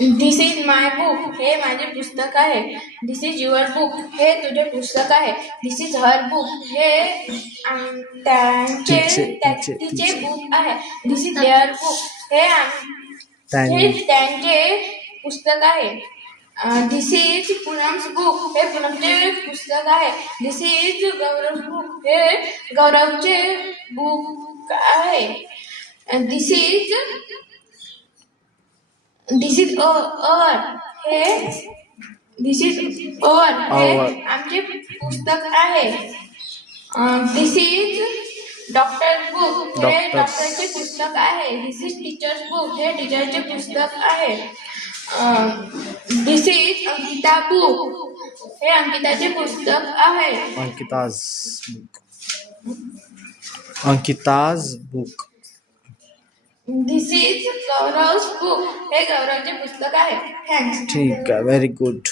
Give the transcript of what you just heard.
This is my book, हे माझे पुस्तक आहे. दिस इज युअर बुक, हे तुझे पुस्तक आहे. दिस इज हर बुक, हे तिचे बुक आहे. दिस इज देअर बुक, हे त्यांचे पुस्तक आहे. दिस इज पूनम्स बुक, हे पूनमचे पुस्तक आहे. दिस इज गौरव बुक, हे गौरवचे बुक आहे. दिस इज हे आमचे पुस्तक आहे. दिस इज डॉक्टर बुक, हे डॉक्टरचे पुस्तक आहे. दिस इज टीचर्स बुक, हे टीचरचे पुस्तक आहे. दिस इज अंकिता बुक, हे अंकिताचे पुस्तक आहे. अंकिताज बुक. दिस इज गौरव्स बुक, हे गौरवचे पुस्तक आहे. थँक्स. ठीक आहे, व्हेरी गुड.